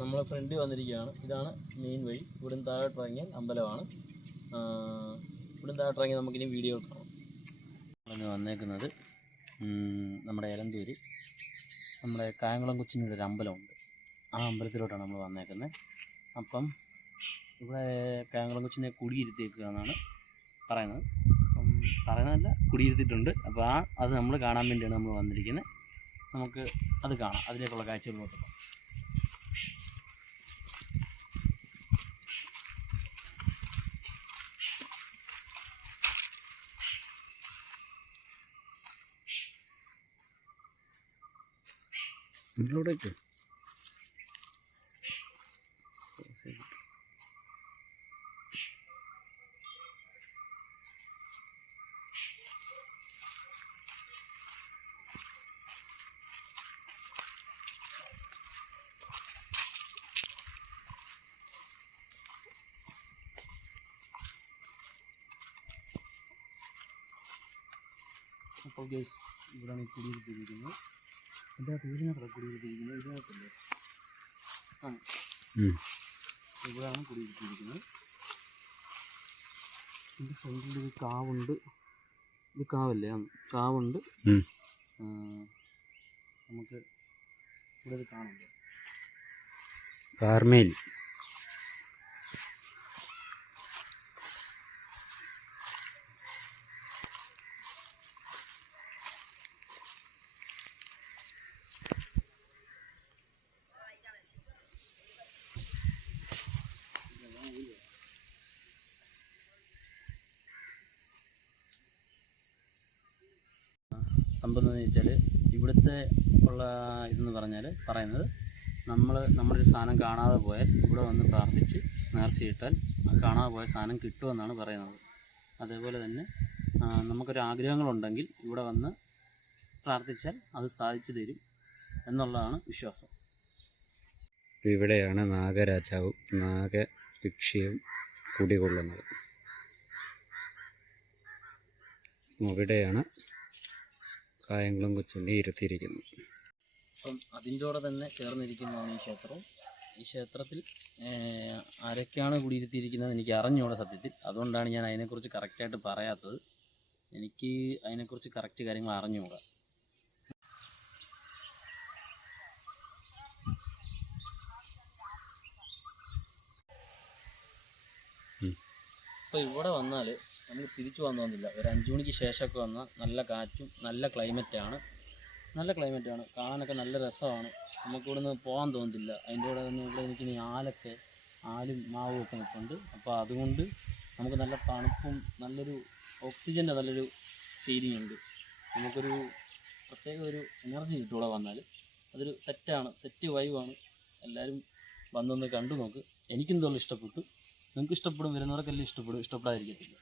നമ്മൾ ഫ്രണ്ടിൽ വന്നിരിക്കുകയാണ്. ഇതാണ് മെയിൻ വഴി. ഇവിടുന്ന് താഴോട്ട് ഇറങ്ങിയാൽ അമ്പലമാണ്. ഇവിടുന്ന് താഴോട്ട് ഇറങ്ങി നമുക്കിനി വീഡിയോ എടുക്കണം. നമ്മളൊന്ന് വന്നേക്കുന്നത് നമ്മുടെ എലന്തൂര് നമ്മുടെ കായംകുളം കൊച്ചിൻ്റെ ഒരു അമ്പലമുണ്ട്. ആ അമ്പലത്തിലോട്ടാണ് നമ്മൾ വന്നേക്കുന്നത്. അപ്പം ഇവിടെ കായംകുളം കൊച്ചിനെ കുടിയിരുത്തിയേക്കുക എന്നാണ് പറയുന്നത്. അപ്പം പറയുന്നതല്ല, കുടിയിരുത്തിയിട്ടുണ്ട്. അപ്പോൾ അത് നമ്മൾ കാണാൻ വേണ്ടിയാണ് നമ്മൾ വന്നിരിക്കുന്നത്. നമുക്ക് അത് കാണാം. അതിലേക്കുള്ള കാഴ്ചകളിലോട്ട് പോകാം. ഇതിലൂടെയൊക്കെ അപ്പോൾ ഗൈസ്, ഇവിടെയാണ് കുടിയിരുത്തിയിരിക്കുന്നത്. എൻ്റെ ഇതിനകത്ത് കുടിയിരുത്തിയിരിക്കുന്നത് ഇതിനകത്തല്ലേ? ഇവിടെയാണ് കുടിയിരുത്തിയിരിക്കുന്നത്. ഇതിൻ്റെ സൈഡിൽ ഒരു കാവുണ്ട്. ഇത് കാവല്ലേ? കാവുണ്ട്. നമുക്ക് ഇവിടെ ഇത് കാണുന്നുണ്ട്. കാർമേൽ. സംഭവം എന്ന് വെച്ചാൽ, ഇവിടുത്തെ ഉള്ള ഇതെന്ന് പറയുന്നത് നമ്മുടെ ഒരു സാധനം കാണാതെ പോയാൽ ഇവിടെ വന്ന് പ്രാർത്ഥിച്ച് നേർച്ചയിട്ടാൽ കാണാതെ പോയ സാധനം കിട്ടുമെന്നാണ് പറയുന്നത്. അതേപോലെ തന്നെ നമുക്കൊരാഗ്രഹങ്ങളുണ്ടെങ്കിൽ ഇവിടെ വന്ന് പ്രാർത്ഥിച്ചാൽ അത് സാധിച്ചു തരും എന്നുള്ളതാണ് വിശ്വാസം. ഇവിടെയാണ് നാഗരാജാവും നാഗഭിക്ഷയും കുടികൊള്ളുന്നത്. ഇവിടെയാണ് കായംകുളം കൊച്ചിനെ ഇരുത്തിയിരിക്കുന്നത്. അപ്പം അതിൻ്റെ കൂടെ തന്നെ ചേർന്നിരിക്കുന്നതാണ് ഈ ക്ഷേത്രവും. ഈ ക്ഷേത്രത്തിൽ ആരൊക്കെയാണ് കുടിയിരുത്തിയിരിക്കുന്നത് എനിക്ക് അറിഞ്ഞൂടെ സത്യത്തിൽ. അതുകൊണ്ടാണ് ഞാൻ അതിനെക്കുറിച്ച് കറക്റ്റായിട്ട് പറയാത്തത്. എനിക്ക് അതിനെക്കുറിച്ച് കറക്റ്റ് കാര്യങ്ങൾ അറിഞ്ഞുകൂടാ. അപ്പോൾ ഇവിടെ വന്നാൽ നമുക്ക് തിരിച്ചു പോകാൻ തോന്നുന്നില്ല. ഒരു 5 മണിക്ക് ശേഷമൊക്കെ വന്നാൽ നല്ല കാറ്റും നല്ല ക്ലൈമറ്റാണ്. കാണാനൊക്കെ നല്ല രസമാണ്. നമുക്കിവിടുന്ന് പോകാൻ തോന്നുന്നില്ല. അതിൻ്റെ കൂടെ തന്നെ ഇവിടെ എനിക്ക് ആലും മാവും ഒക്കെ നിൽപ്പുണ്ട്. അപ്പോൾ അതുകൊണ്ട് നമുക്ക് നല്ല തണുപ്പും നല്ലൊരു ഓക്സിജൻ്റെ നല്ലൊരു ഫീലിംഗ് ഉണ്ട്. നമുക്കൊരു പ്രത്യേക ഒരു എനർജി കിട്ടും ഇവിടെ വന്നാൽ. അതൊരു സെറ്റ് വൈബാണ്. എല്ലാവരും വന്നൊന്ന് കണ്ടു നോക്ക്. എനിക്കെന്തോളം ഇഷ്ടപ്പെട്ടു. നിങ്ങൾക്ക് ഇഷ്ടപ്പെടും, വരുന്നവർക്കെല്ലാം ഇഷ്ടപ്പെടാതിരിക്കത്തില്ല.